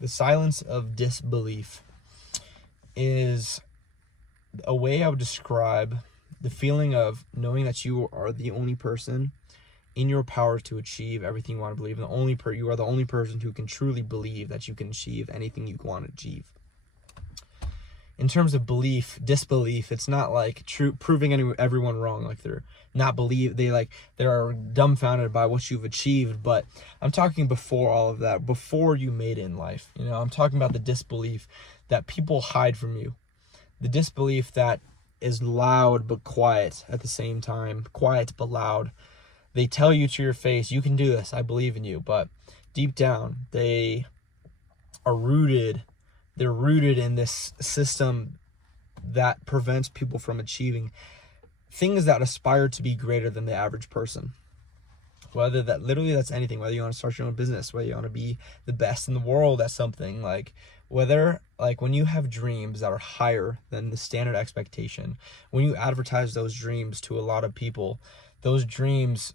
The silence of disbelief is a way I would describe the feeling of knowing that you are the only person in your power to achieve everything you want to believe. And you are the only person who can truly believe that you can achieve anything you want to achieve. In terms of disbelief, it's not like proving everyone wrong. Like they're dumbfounded by what you've achieved. But I'm talking before all of that, before you made it in life. I'm talking about the disbelief that people hide from you. The disbelief that is loud but quiet at the same time. Quiet but loud. They tell you to your face, you can do this, I believe in you. But deep down, they are rooted. They're rooted in this system that prevents people from achieving things that aspire to be greater than the average person. Whether that's anything, whether you want to start your own business, whether you want to be the best in the world at something, when you have dreams that are higher than the standard expectation, when you advertise those dreams to a lot of people, those dreams,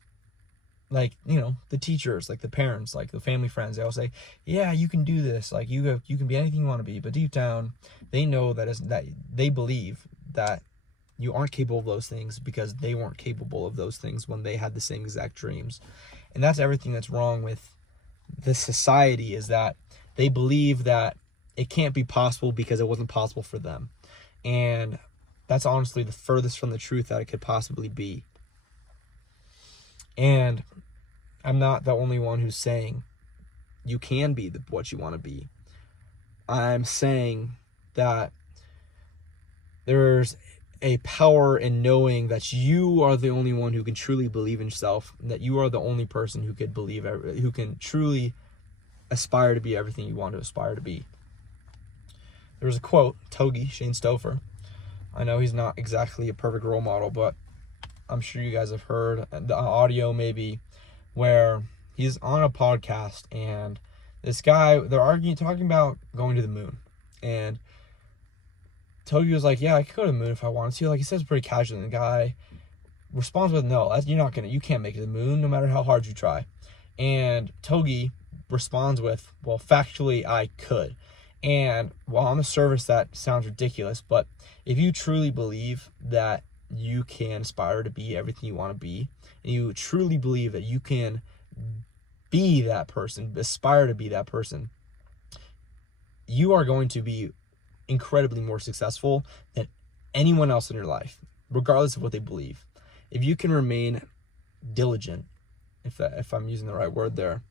the teachers, the parents, the family friends, they all say, yeah, you can do this. You can be anything you want to be. But deep down, they know that they believe that you aren't capable of those things because they weren't capable of those things when they had the same exact dreams. And that's everything that's wrong with this society, is that they believe that it can't be possible because it wasn't possible for them. And that's honestly the furthest from the truth that it could possibly be. And I'm not the only one who's saying you can be what you want to be. I'm saying that there's a power in knowing that you are the only one who can truly believe in yourself, and that you are the only person who can truly aspire to be everything you want to aspire to be. There was a quote, Shane Stouffer. I know he's not exactly a perfect role model, but I'm sure you guys have heard the audio maybe, where he's on a podcast and this guy, they're talking about going to the moon. And Togi was like, yeah, I could go to the moon if I wanted to. He says pretty casually. And the guy responds with, no, you can't make it to the moon no matter how hard you try. And Togi responds with, well, factually, I could. And while on the surface that sounds ridiculous, but if you truly believe that you can aspire to be everything you want to be, and you truly believe that you can be that person, aspire to be that person, you are going to be incredibly more successful than anyone else in your life, regardless of what they believe. If you can remain diligent, if I'm using the right word there,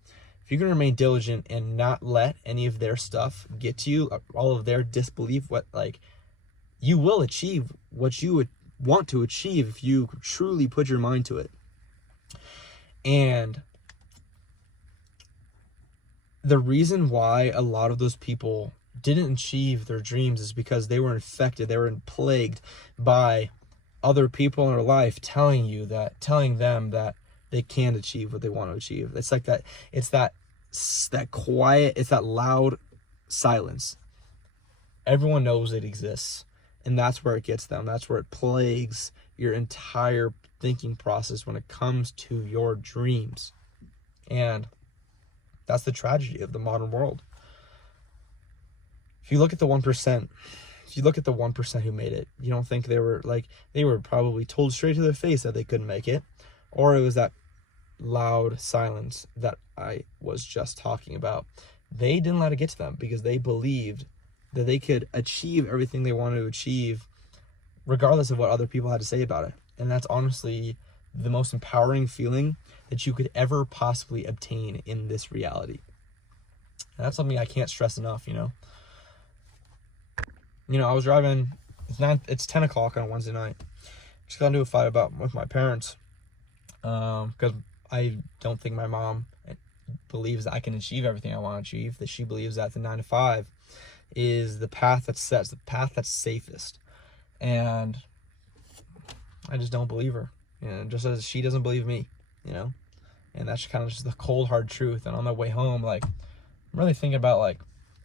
if you can remain diligent and not let any of their stuff get to you, all of their disbelief, you will achieve what you would want to achieve if you truly put your mind to it. And the reason why a lot of those people didn't achieve their dreams is because they were plagued by other people in their life telling them that they can't achieve what they want to achieve. It's like that. It's that quiet. It's that loud silence. Everyone knows it exists. And that's where it gets them. That's where it plagues your entire thinking process when it comes to your dreams. And that's the tragedy of the modern world. If you look at the 1%, who made it, you don't think they were probably told straight to their face that they couldn't make it, or it was that loud silence that I was just talking about. They didn't let it get to them because they believed that they could achieve everything they wanted to achieve regardless of what other people had to say about it. And that's honestly the most empowering feeling that you could ever possibly obtain in this reality. And that's something I can't stress enough. I was driving, it's 10 o'clock on a Wednesday night. Just got into a fight with my parents, because I don't think my mom believes that I can achieve everything I want to achieve, that she believes that the 9 to 5 is the path that's the path that's safest. And I just don't believe her, just as she doesn't believe me, and that's kind of just the cold hard truth. And on my way home, I'm really thinking about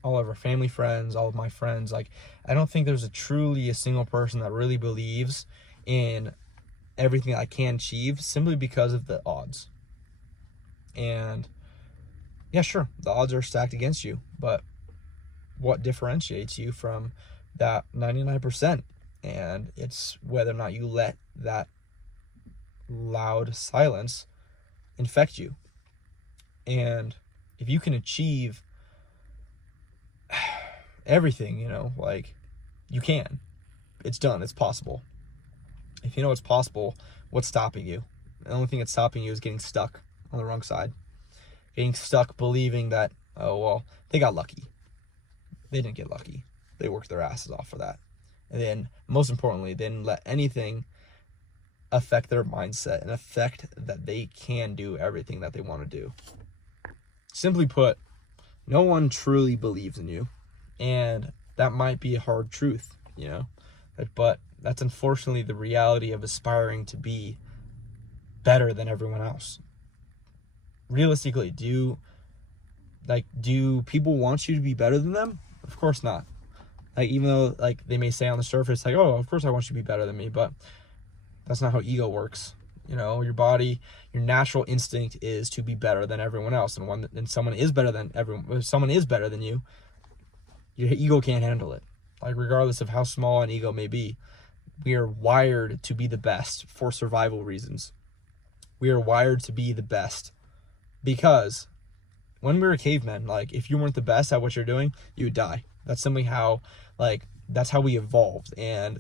all of our family friends, all of my friends. I don't think there's a single person that really believes in everything I can achieve simply because of the odds. And yeah, sure, the odds are stacked against you, but what differentiates you from that 99%. And it's whether or not you let that loud silence infect you. And if you can achieve everything, like, you can. It's done. It's possible. If you know it's possible, what's stopping you? The only thing that's stopping you is getting stuck on the wrong side. Getting stuck believing that, oh, well, they got lucky. They didn't get lucky. They worked their asses off for that. And then, most importantly, they didn't let anything affect their mindset and affect that they can do everything that they want to do. Simply put, no one truly believes in you. And that might be a hard truth, but that's unfortunately the reality of aspiring to be better than everyone else. Realistically, do people want you to be better than them? Of course not. Like, even though, like, they may say on the surface, like, oh, of course I want you to be better than me, but that's not how ego works. Your body, your natural instinct is to be better than everyone else. And when someone is better than everyone, if someone is better than you, your ego can't handle it. Like, regardless of how small an ego may be, we are wired to be the best for survival reasons. We are wired to be the best because when we were cavemen, like, if you weren't the best at what you're doing, you would die. That's simply how, that's how we evolved, and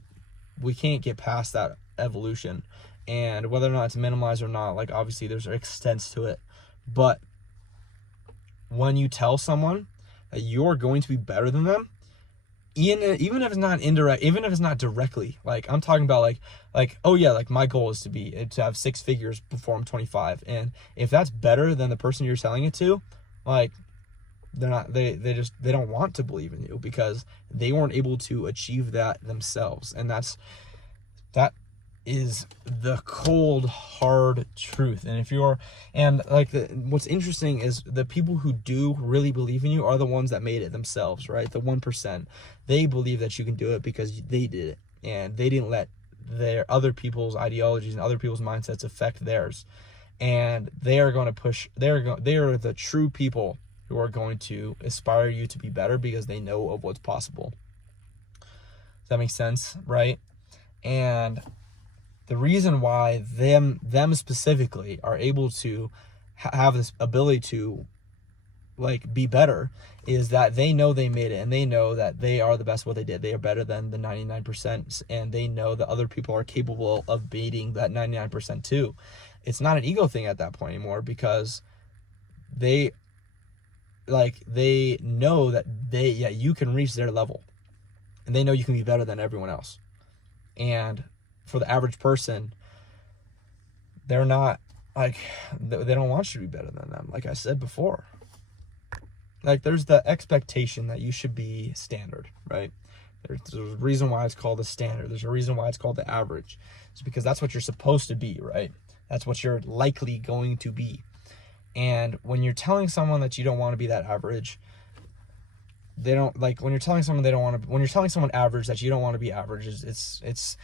we can't get past that evolution. And whether or not it's minimized or not, like, obviously there's extents to it, but when you tell someone that you're going to be better than them, even if it's not indirect, even if it's not directly, like, I'm talking about like, oh yeah, like, my goal is to have 6 figures before I'm 25, and if that's better than the person you're selling it to, like, they don't want to believe in you because they weren't able to achieve that themselves. And that is the cold, hard truth. And what's interesting is the people who do really believe in you are the ones that made it themselves, right? The 1%. They believe that you can do it because they did it, and they didn't let their other people's ideologies and other people's mindsets affect theirs. And they are going to push. They are the true people who are going to aspire you to be better because they know of what's possible. Does that make sense, right? And the reason why them specifically are able to have this ability to, like, be better is that they know they made it, and they know that they are the best at what they did. They are better than the 99%, and they know that other people are capable of beating that 99% too. It's not an ego thing at that point anymore because they know that you can reach their level, and they know you can be better than everyone else. And for the average person, they're not, like, they don't want you to be better than them. Like I said before, like, there's the expectation that you should be standard, right? There's a reason why it's called the standard. There's a reason why it's called the average. It's because that's what you're supposed to be, right? That's what you're likely going to be. And when you're telling someone that you don't want to be that average, they don't, like, when you're telling someone when you're telling someone average that you don't want to be average, it's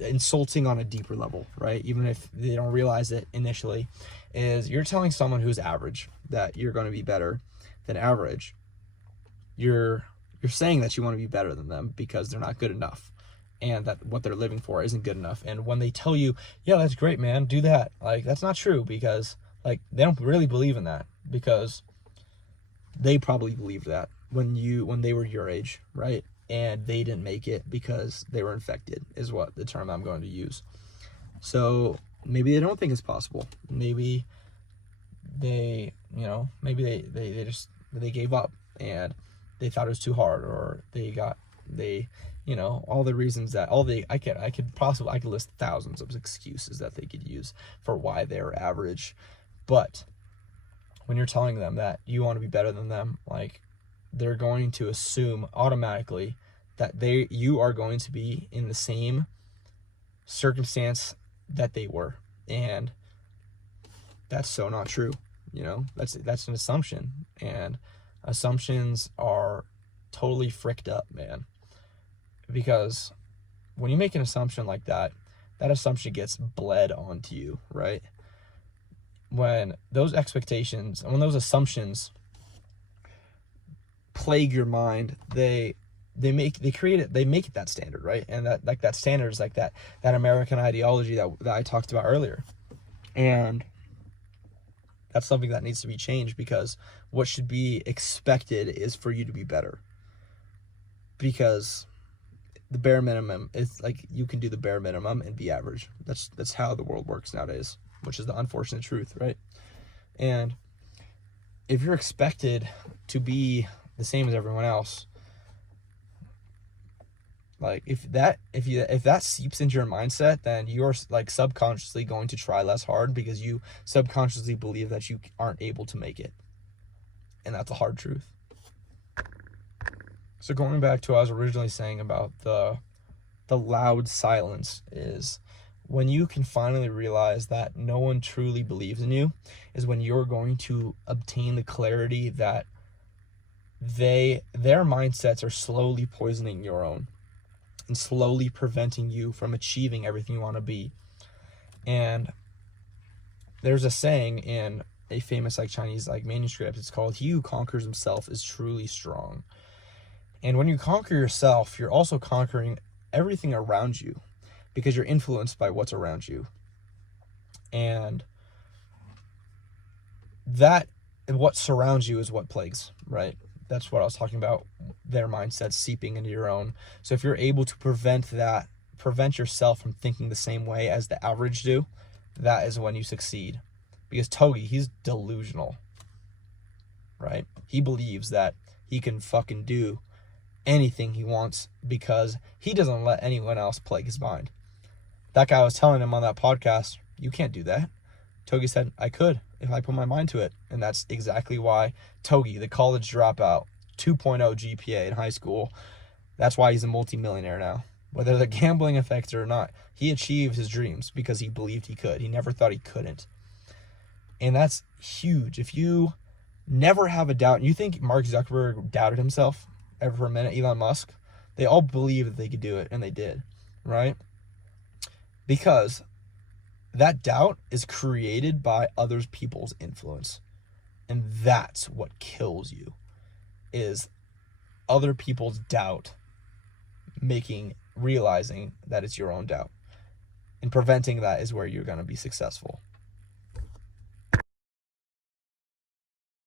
insulting on a deeper level, right? Even if they don't realize it initially, is you're telling someone who's average that you're going to be better than average. You're saying that you want to be better than them because they're not good enough, and that what they're living for isn't good enough. And when they tell you, yeah, that's great, man, do that, like, that's not true, because, like, they don't really believe in that, because they probably believed that when they were your age, right? And they didn't make it because they were infected, is what the term I'm going to use. So maybe they don't think it's possible. Maybe they gave up and they thought it was too hard, or all the reasons that I could list thousands of excuses that they could use for why they're average. But when you're telling them that you want to be better than them, like, they're going to assume automatically that you are going to be in the same circumstance that they were. And that's so not true. That's an assumption, and assumptions are totally fricked up, man. Because when you make an assumption like that, that assumption gets bled onto you, right? When those assumptions plague your mind. They create it, they make it that standard, right? And that standard is like that American ideology that I talked about earlier. And that's something that needs to be changed, because what should be expected is for you to be better. Because the bare minimum is like, you can do the bare minimum and be average. That's how the world works nowadays, which is the unfortunate truth, right? And if you're expected to be the same as everyone else, like if that seeps into your mindset, then you're like subconsciously going to try less hard, because you subconsciously believe that you aren't able to make it. And that's a hard truth. So going back to what I was originally saying about the loud silence, is when you can finally realize that no one truly believes in you, is when you're going to obtain the clarity that their mindsets are slowly poisoning your own, and slowly preventing you from achieving everything you want to be. And there's a saying in a famous like Chinese like manuscript. It's called, "He who conquers himself is truly strong." And when you conquer yourself, you're also conquering everything around you, because you're influenced by what's around you. And what surrounds you is what plagues, right? That's what I was talking about, their mindset seeping into your own. So if you're able to prevent yourself from thinking the same way as the average do, that is when you succeed. Because Togi, he's delusional, right? He believes that he can fucking do anything he wants, because he doesn't let anyone else plague his mind. That guy was telling him on that podcast, "You can't do that." Togi said, "I could if I put my mind to it." And that's exactly why Togi, the college dropout, 2.0 GPA in high school, that's why he's a multimillionaire now. Whether the gambling affects it or not, he achieved his dreams because he believed he could. He never thought he couldn't. And that's huge. If you never have a doubt, you think Mark Zuckerberg doubted himself ever for a minute, Elon Musk, they all believed that they could do it, and they did, right? Because that doubt is created by other people's influence. And that's what kills you, is other people's doubt realizing that it's your own doubt. And preventing that is where you're going to be successful.